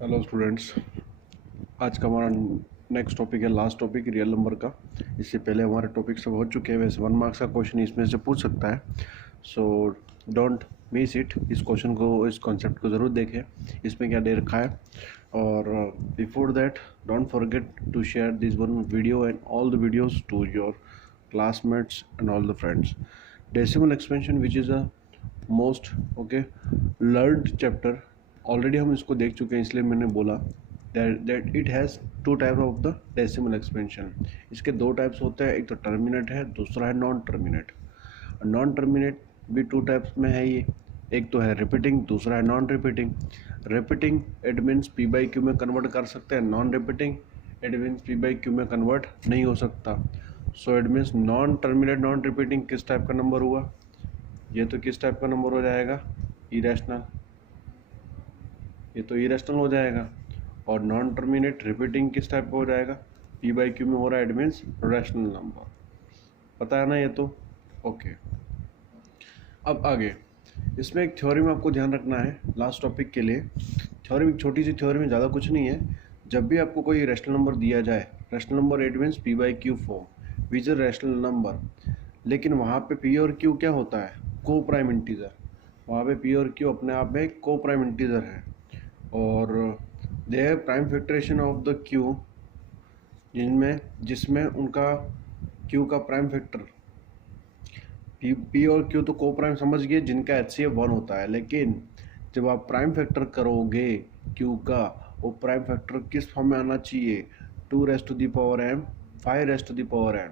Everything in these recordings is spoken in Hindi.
Hello students. आज का हमारा नेक्स्ट टॉपिक है, लास्ट टॉपिक रियल नंबर का। इससे पहले हमारे टॉपिक सब हो चुके हैं। वैसे 1 मार्क्स का क्वेश्चन इसमें से पूछ सकता है, सो डोंट मिस इट। इस क्वेश्चन को, इस कॉन्सेप्ट को ज़रूर देखें, इसमें क्या दे रखा है। और before that, don't forget to share this one video and all the videos to your classmates and all the friends. Decimal expansion, which is a most learned chapter, already हम इसको देख चुके हैं, इसलिए मैंने बोला that it has two type of the decimal expansion. इसके दो टाइप्स होते हैं, एक तो टर्मिनेट है, दूसरा है नॉन टर्मिनेट। नॉन टर्मिनेट भी टू टाइप्स में है ये, एक तो है रिपीटिंग, दूसरा है non repeating. Repeating it means P by Q में कन्वर्ट कर सकते हैं, non repeating it means P by Q में कन्वर्ट नहीं हो सकता। So it means non terminate non repeating किस टाइप का नंबर हुआ? ये तो किस टाइप का नंबर हो जाएगा? इरेशनल। ये तो इरेशनल हो जाएगा। और नॉन टर्मिनेट रिपीटिंग किस टाइप का हो जाएगा? पी बाई क्यू में हो रहा है, इट मीन्स रैशनल नंबर। पता है ना ये तो? ओके। अब आगे इसमें एक थ्योरी में आपको ध्यान रखना है लास्ट टॉपिक के लिए। थ्योरी एक छोटी सी थ्योरी में, ज़्यादा कुछ नहीं है। जब भी आपको कोई रैशनल नंबर दिया जाए, rational number it means P by Q form which is rational number, लेकिन वहाँ पे पी और क्यू क्या होता है? को प्राइम इंटीजर। वहाँ पे पी और क्यू अपने आप में को प्राइम इंटीजर है, और they have prime factorisation of the Q, जिसमें उनका क्यू का प्राइम फैक्टर, पी और क्यू तो को प्राइम समझ गए, जिनका HCF 1 होता है। लेकिन जब आप प्राइम फैक्टर करोगे क्यू का, वो प्राइम फैक्टर किस फॉर्म में आना चाहिए? 2 raise to the power m, 5 raise to the power m,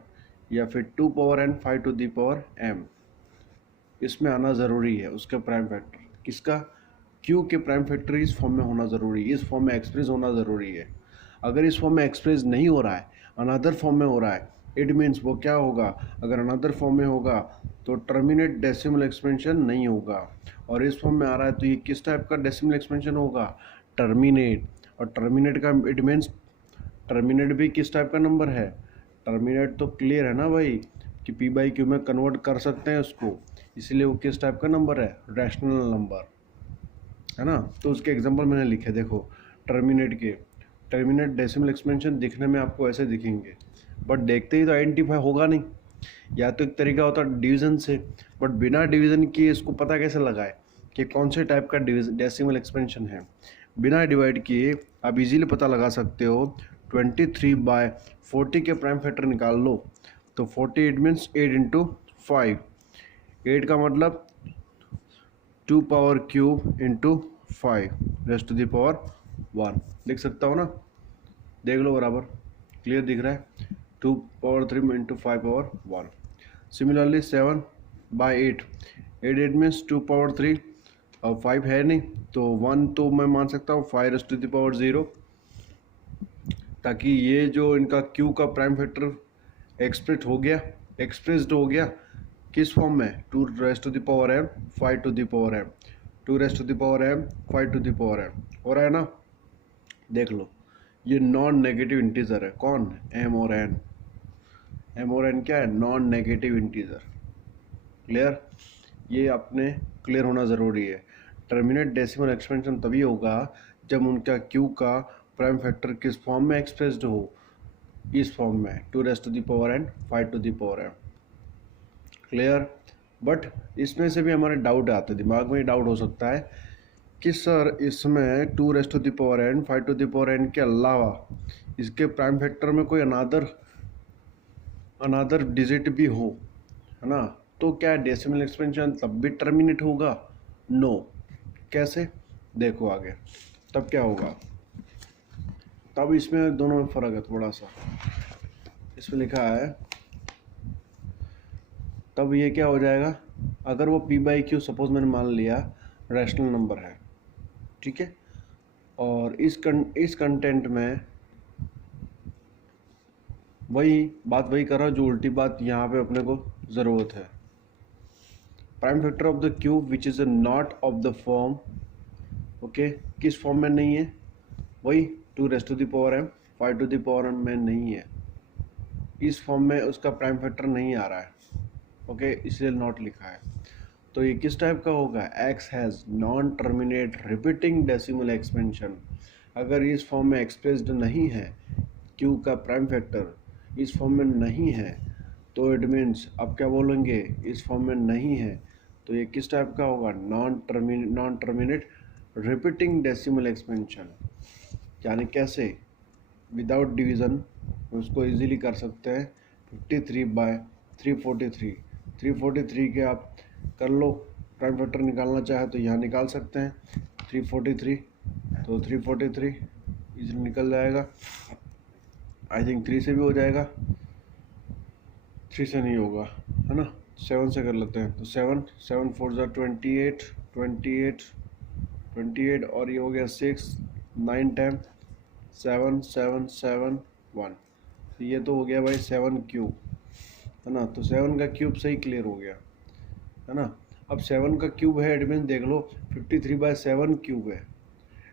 या फिर 2 power n 5 to the power m। इसमें आना ज़रूरी है उसका प्राइम फैक्टर। किसका? क्यू के प्राइम फैक्टर इस फॉर्म में होना ज़रूरी है, इस फॉर्म में एक्सप्रेस होना ज़रूरी है। अगर इस फॉर्म में एक्सप्रेस नहीं हो रहा है, अनदर फॉर्म में हो रहा है, इट मीन्स वो क्या होगा? अगर अनदर फॉर्म में होगा तो टर्मिनेट डेसिमल एक्सपेंशन नहीं होगा। और इस फॉर्म में आ रहा है तो ये किस टाइप का डेसिमल एक्सपेंशन होगा? टर्मिनेट। और टर्मिनेट का इट मीन्स, टर्मिनेट भी किस टाइप का नंबर है? टर्मिनेट तो क्लियर है ना भाई, कि पी बाई क्यू में कन्वर्ट कर सकते हैं उसको, इसलिए वो किस टाइप का नंबर है? रैशनल नंबर है ना। तो उसके एग्जांपल मैंने लिखे, देखो टर्मिनेट के। टर्मिनेट डेसिमल एक्सपेंशन दिखने में आपको ऐसे दिखेंगे, बट देखते ही तो आइडेंटिफाई होगा नहीं। या तो एक तरीका होता है डिवीजन से, बट बिना डिवीजन किए इसको पता कैसे लगाए कि कौन से टाइप का डेसिमल एक्सपेंशन है? बिना डिवाइड किए आप इजीली पता लगा सकते हो। 23/40 के प्राइम फैक्टर निकाल लो तो 40 इट मीन्स 8 इंटू 5। 8 का मतलब 2 power cube into 5 raise to the power 1 लिख सकता हो ना? देख लो बराबर, क्लियर दिख रहा है? 2 power 3 into 5 power 1। Similarly 7/8, 8 means 2 power 3 और 5 है नहीं तो 1 तो मैं मान सकता हूँ 5 रेस्ट टू द पावर 0, ताकि ये जो इनका क्यू का प्राइम फैक्टर एक्सप्रेस्ड हो गया किस फॉर्म में? 2 raised to the power m 5 to the power m, 2 raised to the power m 5 to the power m। हो रहा है ना? देख लो, ये नॉन नेगेटिव इंटीजर है। कौन? m और n। m और n क्या है? Non negative integer. क्लियर? ये अपने क्लियर होना ज़रूरी है। टर्मिनेट डेसिमल एक्सपेंशन तभी होगा जब उनका क्यू का प्राइम फैक्टर किस फॉर्म में एक्सप्रेस्ड हो? इस फॉर्म में, 2 raised to the power n 5 to the power m। Clear? But इसमें से भी हमारे डाउट आते, दिमाग में डाउट हो सकता है कि सर इसमें 2 raised to the power n 5 to the power n के अलावा इसके प्राइम फैक्टर में कोई अनादर डिजिट भी हो, है ना, तो क्या डेसिमल एक्सपेंशन तब भी टर्मिनेट होगा? नो। कैसे? देखो आगे तब क्या होगा। तब इसमें दोनों में फ़र्क है थोड़ा सा। इसमें लिखा है तब ये क्या हो जाएगा, अगर वो पी बाई क्यू सपोज मैंने मान लिया रैशनल नंबर है, ठीक है, और इस कंटेंट में वही कर रहा जो उल्टी बात यहाँ पे अपने को ज़रूरत है। Prime factor of the cube which is not of the form, okay, किस फॉर्म में नहीं है? वही 2 raised to the power m 5 to the power m में नहीं है, इस फॉर्म में उसका प्राइम फैक्टर नहीं आ रहा है, ओके, इसलिए नॉट लिखा है। तो ये किस टाइप का होगा? x has non terminate repeating decimal expansion, अगर इस फॉर्म में एक्सप्रेस्ड नहीं है, क्यू का प्राइम फैक्टर इस फॉर्म में नहीं है, तो इट मीन्स आप क्या बोलेंगे, इस फॉर्म में नहीं है तो ये किस टाइप का होगा, non terminate repeating decimal expansion. यानी कैसे, विदाउट डिवीज़न उसको इजीली कर सकते हैं 53/343। 343 के आप कर लो, प्राइम फैक्टर निकालना चाहे तो यहाँ निकाल सकते हैं 343, तो 343 इजीली निकल जाएगा। आई थिंक 3 से भी हो जाएगा, 3 से नहीं होगा, है ना, 7 से कर लेते हैं। तो 7 4 28, 28 और ये हो गया 6 9 10 7 7 7 1। ये तो हो गया भाई 7 क्यूब, है ना, तो 7 का क्यूब सही क्लियर हो गया, है ना। अब 7 का क्यूब है, इट मीन्स देख लो 53/7 क्यूब है।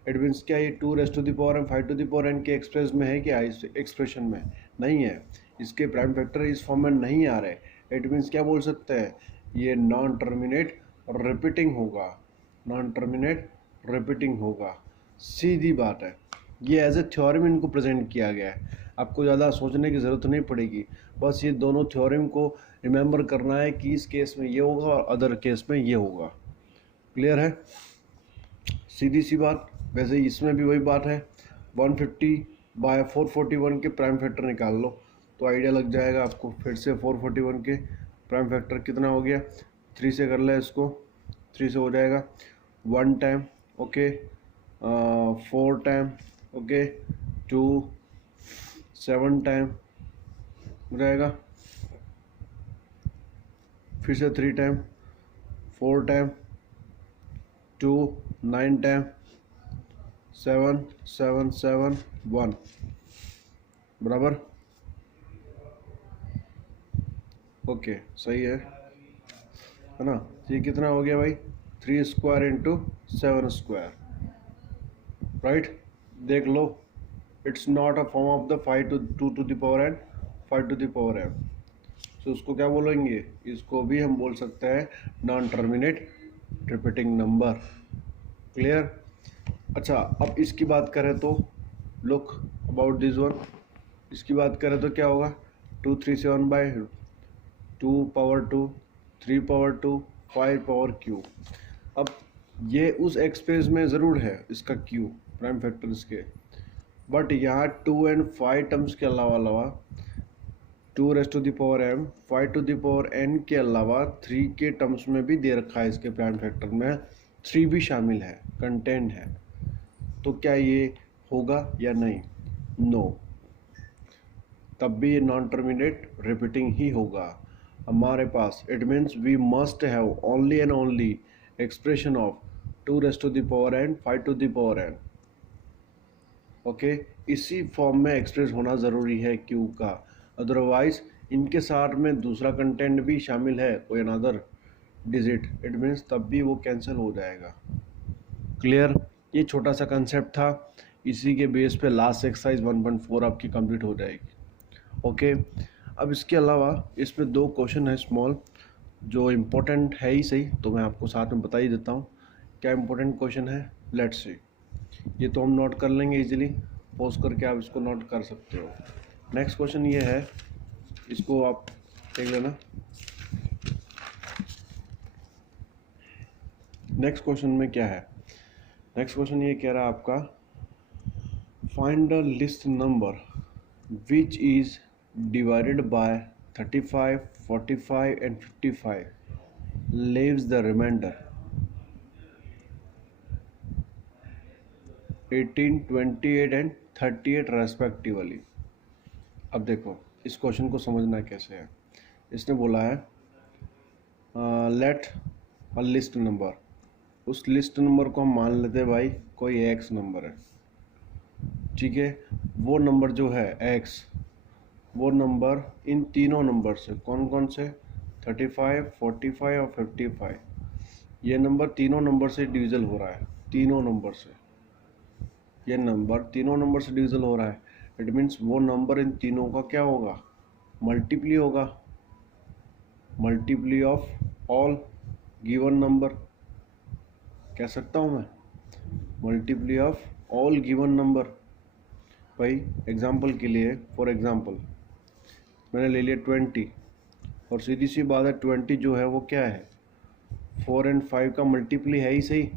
इट मीन्स क्या, ये 2⁻n 5⁻n के एक्सप्रेस में है क्या, इस एक्सप्रेशन में नहीं है, इसके प्राइम फैक्टर इस फॉर्म में नहीं आ रहे। इट मीन्स क्या बोल सकते हैं, ये नॉन टर्मिनेट रिपीटिंग होगा, नॉन टर्मिनेट रिपीटिंग होगा, सीधी बात है। ये एज ए थ्योरम इनको प्रेजेंट किया गया है, आपको ज़्यादा सोचने की ज़रूरत नहीं पड़ेगी, बस ये दोनों थ्योरम को रिमेंबर करना है कि इस केस में ये होगा और अदर केस में ये होगा। क्लियर है, सीधी सी बात। वैसे इसमें भी वही बात है, 150/441 के प्राइम फैक्टर निकाल लो तो आइडिया लग जाएगा आपको। फिर से 441 के प्राइम फैक्टर कितना हो गया, 3 से कर ले इसको, 3 से हो जाएगा, 1 time okay, 4 time okay, 2 7 time हो जाएगा, फिर से 3 टाइम, 4 टाइम, 2 9 टाइम, 7 7 7 1 बराबर, ओके सही है ना। ये कितना हो गया भाई, 3 स्क्वायर इंटू 7 स्क्वायर, राइट। देख लो, it's not a form of the 2 to the power n 5 to the power m, तो उसको क्या बोलेंगे, इसको भी हम बोल सकते हैं non terminate repeating number. Clear. अच्छा, अब इसकी बात करें तो लुक अबाउट दिस वन, इसकी बात करें तो क्या होगा, 2 3 7/2 3/2 5/q। अब ये उस एक्सप्रेस में ज़रूर है इसका q प्राइम फैक्टर इसके, बट यहाँ 2 and 5 टर्म्स के अलावा 2⁻m 5⁻n के अलावा 3 के टर्म्स में भी दे रखा है, इसके प्राइम फैक्टर में 3 भी शामिल है, कंटेंट है। तो क्या ये होगा या नहीं, नो, तब भी ये नॉन टर्मिनेट रिपीटिंग ही होगा हमारे पास। It means we must have only and only expression of 2⁻n 5⁻n, okay. इसी फॉर्म में एक्सप्रेस होना ज़रूरी है क्यू का, अदरवाइज इनके साथ में दूसरा कंटेंट भी शामिल है, कोई अनदर डिजिट, इट मीन्स तब भी वो कैंसिल हो जाएगा। क्लियर, ये छोटा सा कंसेप्ट था, इसी के बेस पे लास्ट एक्सरसाइज 1.4 आपकी कंप्लीट हो जाएगी, ओके। अब इसके अलावा इसमें 2 क्वेश्चन है स्मॉल, जो इम्पोर्टेंट है ही सही, तो मैं आपको साथ में बता ही देता हूँ क्या इम्पोर्टेंट क्वेश्चन है। लेट्स सी, ये तो हम नोट कर लेंगे इजीली, पॉज करके आप इसको नोट कर सकते हो। नेक्स्ट क्वेश्चन ये है, इसको आप देख लेना। नेक्स्ट क्वेश्चन में क्या है, नेक्स्ट क्वेश्चन ये कह रहा है आपका, find the least number which is divided by 35 45 and 55 leaves the remainder 18 28 and 38 respectively. अब देखो इस क्वेश्चन को समझना कैसे है। इसने बोला है लेट अ लिस्ट नंबर, उस लिस्ट नंबर को हम मान लेते हैं भाई कोई एक्स नंबर है, ठीक है। वो नंबर जो है एक्स, वो नंबर इन तीनों नंबर से, कौन कौन से, 35 45 और 55, ये नंबर तीनों नंबर से डिविजल हो रहा है, तीनों नंबर से, ये नंबर तीनों नंबर से डिविजल हो रहा है। इट मीन्स वो नंबर इन तीनों का क्या होगा, मल्टीप्ली होगा, multiply of all given number, कह सकता हूँ मैं, multiply of all given number. भाई एग्जांपल के लिए, फॉर एग्जांपल मैंने ले लिया 20, और सीधी सी बात है 20 जो है वो क्या है, 4 और 5 का मल्टीप्ली है ही सही।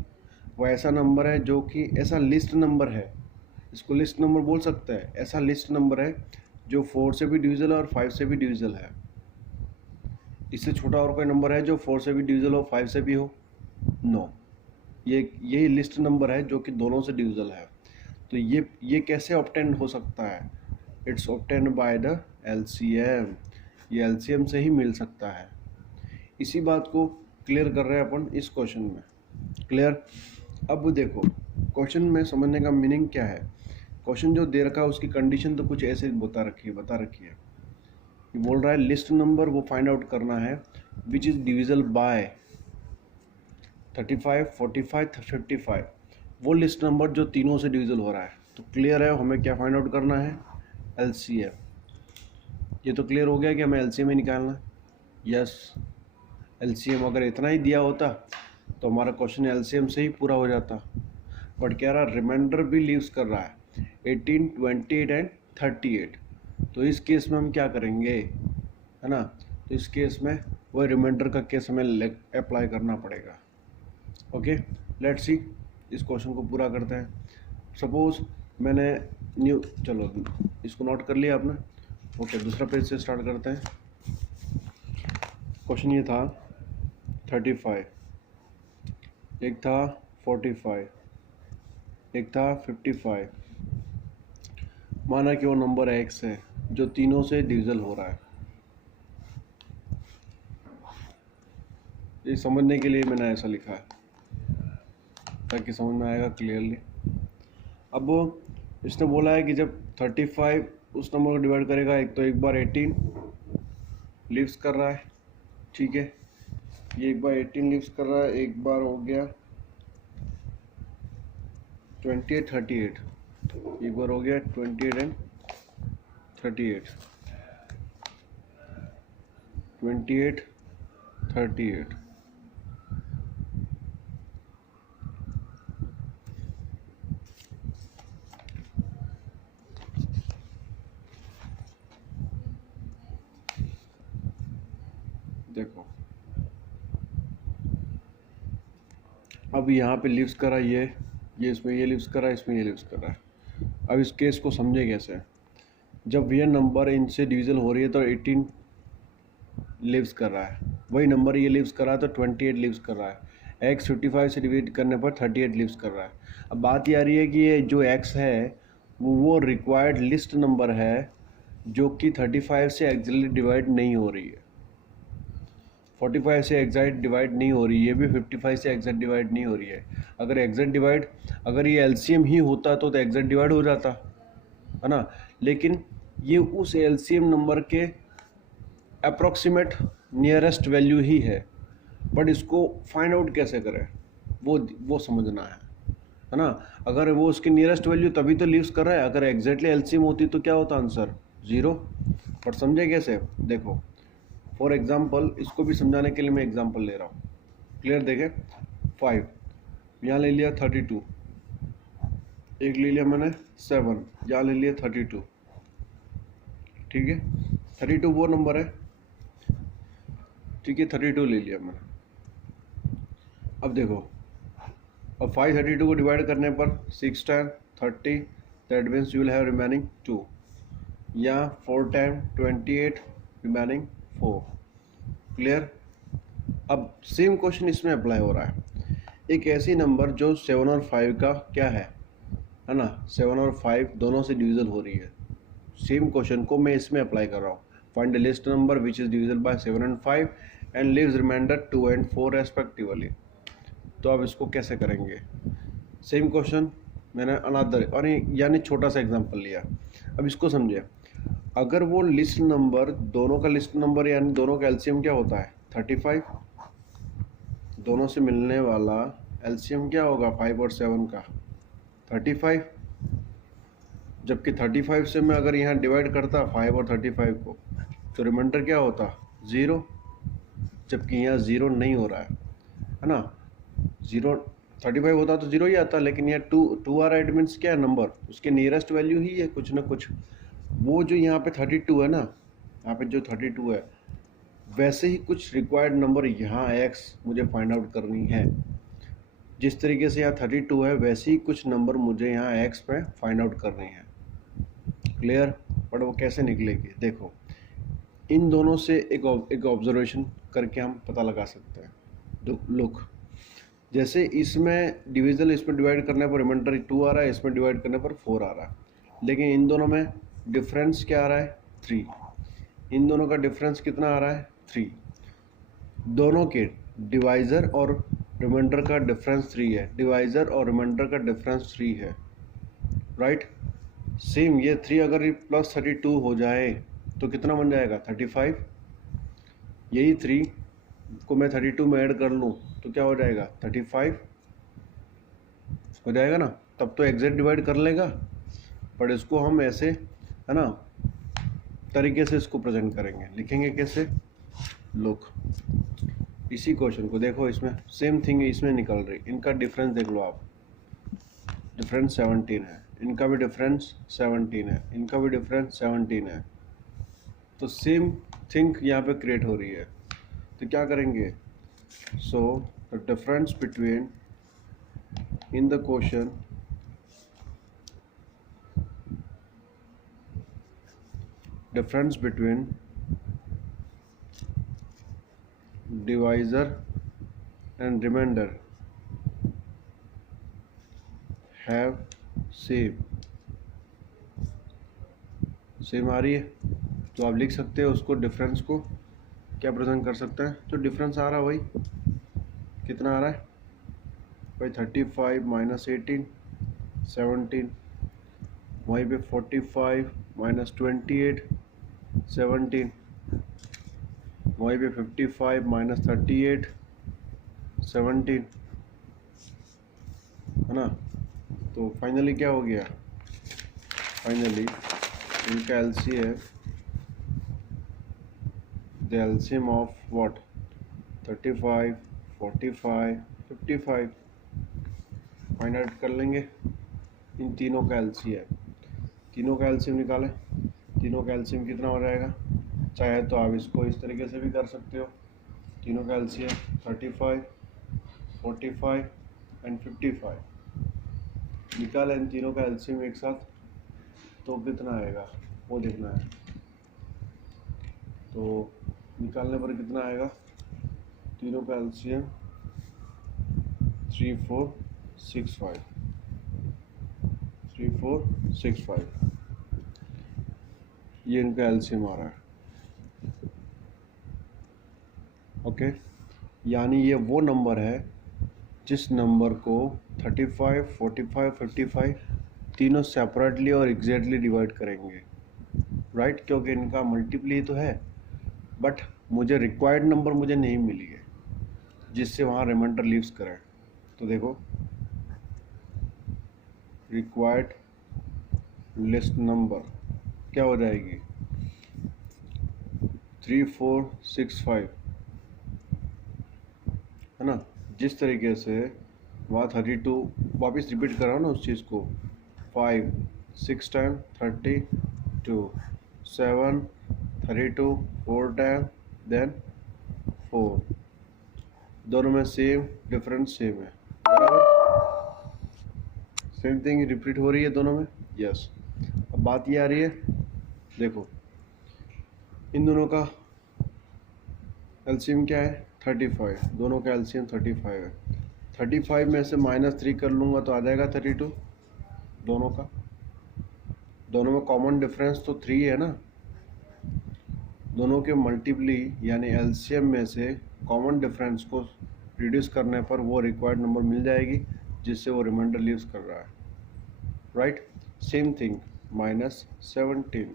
वो ऐसा नंबर है जो कि ऐसा लिस्ट नंबर है, इसको लिस्ट नंबर बोल सकते हैं। ऐसा लिस्ट नंबर है जो 4 से भी डिविजल है और 5 से भी डिविजल है। इससे छोटा और कोई नंबर है जो 4 से भी डिविजल हो, 5 से भी हो? नो। यही लिस्ट नंबर है जो कि दोनों से डिविजल है। तो ये कैसे ऑब्टेन हो सकता है? It's obtain by the LCM. ये एलसीएम से ही मिल सकता है। इसी बात को क्लियर कर रहे हैं अपन इस क्वेश्चन में। क्लियर? अब देखो क्वेश्चन में समझने का मीनिंग क्या है। क्वेश्चन जो दे रखा है उसकी कंडीशन तो कुछ ऐसे बता रखी है। ये बोल रहा है लिस्ट नंबर वो फाइंड आउट करना है विच इज डिविजल बाय 35, 45, 55, वो लिस्ट नंबर जो तीनों से डिविजल हो रहा है। तो क्लियर है हमें क्या फाइंड आउट करना है? एलसीएम। ये तो क्लियर हो गया कि हमें एलसीएम ही निकालना है। यस, एलसीएम अगर इतना ही दिया होता तो हमारा क्वेश्चन एलसीएम से ही पूरा हो जाता। बट कह रहा रिमाइंडर भी लीव्स कर रहा है 18, 28 एंड 38। तो इस केस में हम क्या करेंगे, है ना? तो इस केस में वही रिमाइंडर का केस हमें अप्लाई करना पड़ेगा। ओके, लेट्स सी, इस क्वेश्चन को पूरा करते हैं। सपोज मैंने चलो इसको नोट कर लिया आपने। ओके, दूसरा पेज से स्टार्ट करते हैं। क्वेश्चन ये था 35, एक था 45, एक था 55। माना कि वो नंबर x है जो तीनों से डिविजल हो रहा है। ये समझने के लिए मैंने ऐसा लिखा है ताकि समझ में आएगा क्लियरली। अब इसने बोला है कि जब 35 उस नंबर को डिवाइड करेगा, एक तो एक बार 18 लीव्स कर रहा है, ठीक है, ये एक बार 18 लीव्स कर रहा है, एक बार हो गया 28, 38, एक बार हो गया 28 एंड 38, 28, 38। देखो अब यहाँ पे लीव्स करा, ये इसमें ये लीव्स करा, इसमें ये लीव्स करा है। अब इस केस को समझे कैसे? जब ये नंबर इनसे डिविजल हो रही है तो 18 लीव्स कर रहा है, वही नंबर ये लीव्स कर रहा है तो 28 लीव्स कर रहा है। x 55 से डिवाइड करने पर 38 लीव्स कर रहा है। अब बात ये आ रही है कि ये जो x है वो रिक्वायर्ड लिस्ट नंबर है जो कि 35 से एग्जैक्टली डिवाइड नहीं हो रही है, 45 से एग्जैक्ट डिवाइड नहीं हो रही है, ये भी 55 से एग्जैक्ट डिवाइड नहीं हो रही है। अगर एग्जैक्ट डिवाइड, अगर ये एलसीएम ही होता तो एग्जैक्ट डिवाइड हो जाता, है ना? लेकिन ये उस एलसीएम नंबर के अप्रॉक्सीमेट नियरेस्ट वैल्यू ही है, बट इसको फाइंड आउट कैसे करें वो समझना है ना? अगर वो उसकी नियरेस्ट वैल्यू तभी तो लीव्स कर रहा है, अगर एग्जैक्टली एलसीएम होती तो क्या होता आंसर? 0। बट समझे कैसे? देखो फॉर एग्जाम्पल, इसको भी समझाने के लिए मैं एग्जाम्पल ले रहा हूँ। क्लियर? देखें 5, यहाँ ले लिया 32, एक ले लिया मैंने 7, यहाँ ले लिया 32, ठीक है। 32 वो नंबर है, ठीक है, 32 ले लिया मैंने। अब देखो, अब 5 32 को डिवाइड करने पर 6 time 30, that means you will have remaining 2, या 4 टाइम 28, रिमेनिंग 4। क्लियर? अब सेम क्वेश्चन इसमें अप्लाई हो रहा है। एक ऐसी नंबर जो 7 और 5 का क्या है ना, 7 और 5 दोनों से डिविजल हो रही है। सेम क्वेश्चन को मैं इसमें अप्लाई कर रहा हूँ। Find the least number which is divisible by 7 and 5 and leaves remainder 2 and 4 respectively. तो अब इसको कैसे करेंगे? सेम क्वेश्चन मैंने अनदर और यानी छोटा सा एग्जांपल लिया। अब इसको समझे, अगर वो लिस्ट नंबर दोनों का लिस्ट नंबर यानी दोनों का एलसीएम क्या होता है? 35, दोनों से मिलने वाला एलसीएम क्या होगा 5 और 7 का? 35। जबकि 35 से मैं अगर यहाँ डिवाइड करता 5 और 35 को तो रिमाइंडर क्या होता? 0। जबकि यहाँ 0 नहीं हो रहा है ना, 0 35 होता तो 0 ही आता, लेकिन यहाँ 2 आ रहा है, इट मीन्स क्या है, नंबर उसके नियरेस्ट वैल्यू ही है कुछ ना कुछ। वो जो यहाँ पे 32 है ना, यहाँ पे जो 32 है, वैसे ही कुछ रिक्वायर्ड नंबर यहाँ x मुझे फाइंड आउट करनी है। जिस तरीके से यहाँ 32 है, वैसे ही कुछ नंबर मुझे यहाँ x पे फाइंड आउट करनी है। क्लियर? बट वो कैसे निकलेगी, देखो इन दोनों से एक ऑब्जर्वेशन करके हम पता लगा सकते हैं। लुक, जैसे इसमें डिविजन, इसमें डिवाइड करने पर रिमाइंडर 2 आ रहा है, इसमें डिवाइड करने पर 4 आ रहा है, लेकिन इन दोनों में डिफरेंस क्या आ रहा है, 3। इन दोनों का डिफरेंस कितना आ रहा है, 3। दोनों के डिवाइज़र और रिमाइंडर का डिफरेंस 3 है, डिवाइज़र और रिमाइंडर का डिफरेंस 3 है, राइट। सेम ये 3 अगर प्लस 32 हो जाए तो कितना बन जाएगा, 35। यही 3 को मैं 32 में ऐड कर लूँ तो क्या हो जाएगा, 35 हो जाएगा ना। तब तो एग्जैक्ट डिवाइड कर लेगा, पर इसको हम ऐसे, है ना, तरीके से इसको प्रेजेंट करेंगे। लिखेंगे कैसे, लुक इसी क्वेश्चन को देखो, इसमें सेम थिंग इसमें निकल रही, इनका डिफरेंस देख लो आप, डिफरेंस 17 है, इनका भी डिफरेंस 17 है, इनका भी डिफरेंस 17 है, तो सेम थिंग यहाँ पे क्रिएट हो रही है। तो क्या करेंगे, so the difference between in the question difference between divisor and remainder have same आ रही है, तो आप लिख सकते हो उसको, डिफरेंस को क्या प्रेजेंट कर सकते हैं, जो डिफरेंस आ रहा है वही कितना आ रहा है भाई, 35 माइनस 18 17, वहीं पे 45 माइनस 28 17, वहीं पे 55 माइनस 38 17, है ना। तो फाइनली क्या हो गया, फाइनली इनका LCM, the LCM of what, 35 45 55 find out कर लेंगे। इन तीनों का एलसीएम, तीनों का एलसीएम निकालें, तीनों का एलसीएम कितना हो जाएगा, चाहे तो आप इसको इस तरीके से भी कर सकते हो, तीनों का एलसीएम 35 45 एंड 55 निकालें, इन तीनों का एलसीएम एक साथ, तो कितना आएगा वो देखना है। तो निकालने पर कितना आएगा, तीनों का एलसीएम 3465 3465, ये इनका एलसीएम आ रहा है। ओके, यानी ये वो नंबर है जिस नंबर को 35 45 55 तीनों सेपरेटली और एग्जैक्टली डिवाइड करेंगे, राइट, क्योंकि इनका मल्टीप्ली तो है, बट मुझे रिक्वायर्ड नंबर मुझे नहीं मिली है जिससे वहाँ रिमाइंडर लीव्स करें। तो देखो, रिक्वायर्ड लिस्ट नंबर क्या हो जाएगी, 3465, है ना। जिस तरीके से वहाँ 32 वापस रिपीट कराओ ना उस चीज़ को, 5 6 टाइम 32, 7 32, 4 टाइम देन 4, दोनों में सेम डिफरेंस सेम है, बराबर, सेम थिंग रिपीट हो रही है दोनों में, यस। अब बात ये आ रही है, देखो इन दोनों का एलसीएम क्या है, 35, दोनों का एलसीएम 35 है। 35 में से -3 कर लूँगा तो आ जाएगा 32, दोनों का, दोनों में कॉमन डिफरेंस तो 3 है ना, दोनों के मल्टीप्ली यानी एलसीएम में से कॉमन डिफरेंस को रिड्यूस करने पर वो रिक्वायर्ड नंबर मिल जाएगी जिससे वो रिमाइंडर लीव्स कर रहा है, right. Same thing -17,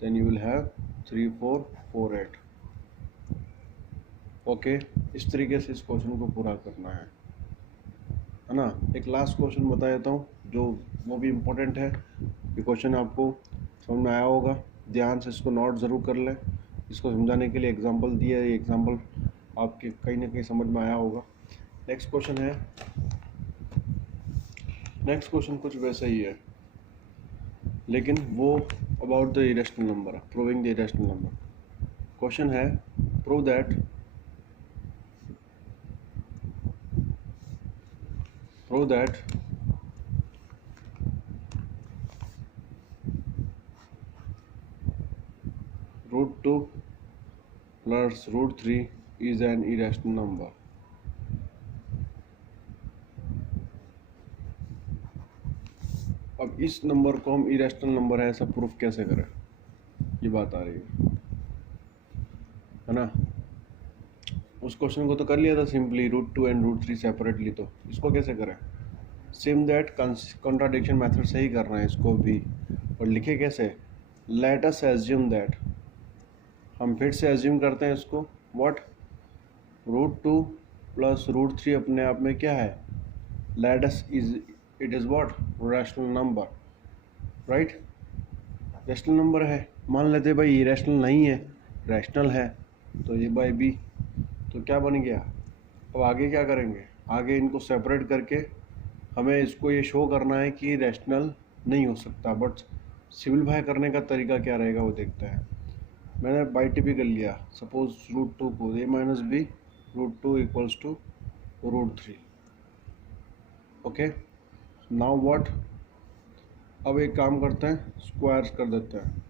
then you will have 3448। Okay, इस तरीके से इस क्वेश्चन को पूरा करना है ना। एक लास्ट क्वेश्चन बता देता हूँ जो वो भी इम्पोर्टेंट है, ये क्वेश्चन आपको समझ में आया होगा, ध्यान से इसको नोट ज़रूर कर लें। इसको समझाने के लिए एग्जांपल दिया है, ये एग्जांपल आपके कहीं ना कहीं समझ में आया होगा। नेक्स्ट क्वेश्चन है नेक्स्ट क्वेश्चन कुछ वैसा ही है, लेकिन वो about the irrational number, proving the irrational number. Question है prove that √2 plus √3 is an irrational number। अब इस नंबर को हम इरेशनल नंबर है ऐसा प्रूफ कैसे करें, ये बात आ रही है ना। उस क्वेश्चन को तो कर लिया था सिंपली √2 एंड √3 सेपरेटली, तो इसको कैसे करें। सेम दैट कॉन्ट्राडिक्शन मेथड से ही करना है इसको भी, और लिखे कैसे, लेट अस एज्यूम दैट, हम फिर से एज्यूम करते हैं इसको, व्हाट, √2 प्लस √3 अपने आप में क्या है, let us it is what, rational number, right. Rational number है, मान लेते भाई ये रैशनल नहीं है, रैशनल है, तो ये बाई बी, तो क्या बन गया। अब आगे क्या करेंगे, आगे इनको सेपरेट करके हमें इसको ये शो करना है कि रैशनल नहीं हो सकता, बट सिंपलीफाई करने का तरीका क्या रहेगा वो देखते हैं। मैंने बाई टी कर लिया, सपोज √2 को a minus b, √2 equals to √3। Okay, now what, अब एक काम करते हैं, स्क्वायर्स कर देते हैं,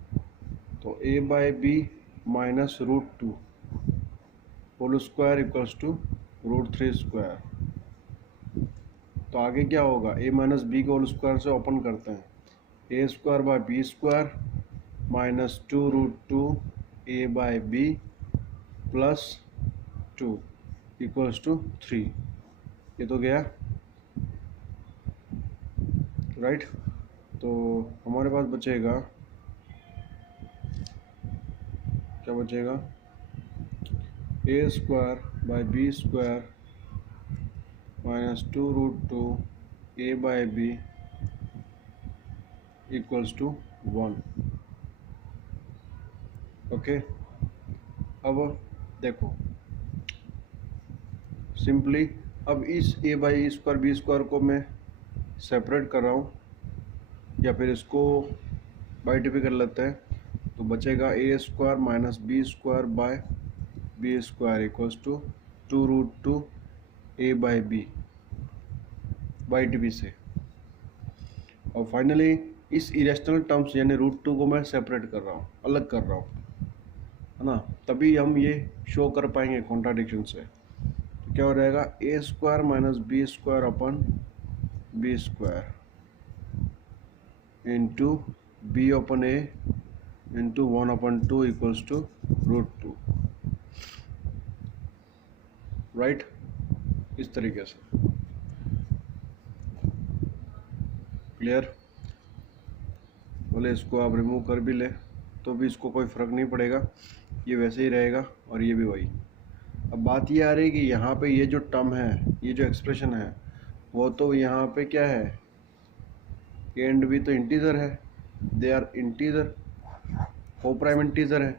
तो a by b minus √2 whole square equals to √3 square. तो आगे क्या होगा, a माइनस बी को होल स्क्वायर से ओपन करते हैं, a square by b square minus 2√2 a by b plus 2 equals to 3। ये तो गया, राइट। तो हमारे पास बचेगा, क्या बचेगा, a square by b square minus 2√2 a by b equals to 1। Okay, अब देखो सिंपली, अब इस a by square b square को मैं सेपरेट कर रहा हूँ, या फिर इसको बाई टी कर लेते हैं, तो बचेगा a square minus b square by b square equals to 2√2 a by b by t से। और फाइनली इस इरेशनल टर्म्स यानी √2 को मैं सेपरेट कर रहा हूँ, अलग कर रहा हूँ, है ना, तभी हम ये शो कर पाएंगे कॉन्ट्राडिक्शन से। तो क्या हो जाएगा, a square minus b square upon b square into b upon a into 1/2 equals to √2, right. इस तरीके से, क्लियर। बोले इसको आप रिमूव कर भी ले तो भी इसको कोई फ़र्क नहीं पड़ेगा, ये वैसे ही रहेगा और ये भी वही। अब बात ये आ रही है कि यहाँ पे ये जो टर्म है, ये जो एक्सप्रेशन है, वो तो यहाँ पे क्या है, ए एंड बी तो इंटीजर है, दे आर इंटीजर, को प्राइम इंटीजर है,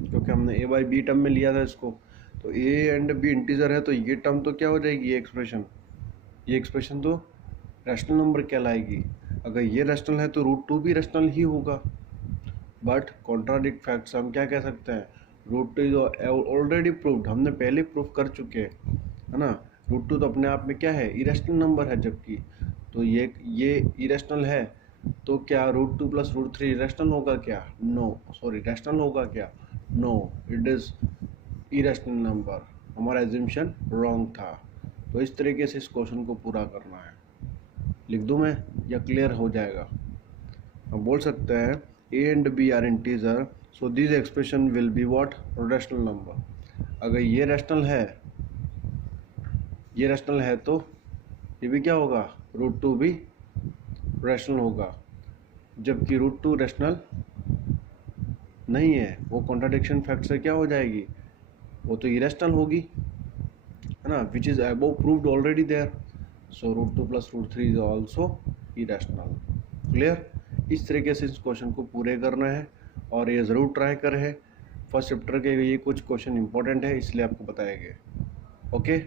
क्योंकि हमने ए बाई बी टर्म में लिया था इसको। तो ए एंड बी इंटीजर है, तो ये टर्म तो क्या हो जाएगी, ये एक्सप्रेशन तो रैशनल नंबर कहलाएगी। अगर ये रैशनल है तो √2 भी रैशनल ही होगा। बट कॉन्ट्राडिक्ट फैक्ट्स हम क्या कह सकते हैं, √2 इज ऑलरेडी प्रूव्ड, हमने पहले प्रूव कर चुके हैं, है ना। √2 तो अपने आप में क्या है, इरेशनल नंबर है, जबकि तो ये इरेशनल है, तो क्या √2 प्लस √3 इरेशनल होगा क्या, नो, सॉरी रैशनल होगा क्या, no, it is irrational number. हमारा एज्यूम्पशन रॉन्ग था। तो इस तरीके से इस क्वेश्चन को पूरा करना है। लिख दूँ मैं या क्लियर हो जाएगा। हम बोल सकते हैं a and b are integer, so this expression will be what, rational number. अगर ये रैशनल है तो ये भी क्या होगा, √2 भी रैशनल होगा, जबकि √2 रैशनल नहीं है, वो कॉन्ट्राडिक्शन फैक्ट से क्या हो जाएगी, वो तो इरेशनल होगी, है ना, which is above proved already there. So √2 plus √3 is also irrational. Clear. इस तरीके से इस क्वेश्चन को पूरे करना है और ये ज़रूर ट्राई करें। फर्स्ट चैप्टर के ये कुछ क्वेश्चन इंपॉर्टेंट है, इसलिए आपको बताया गया। ओके।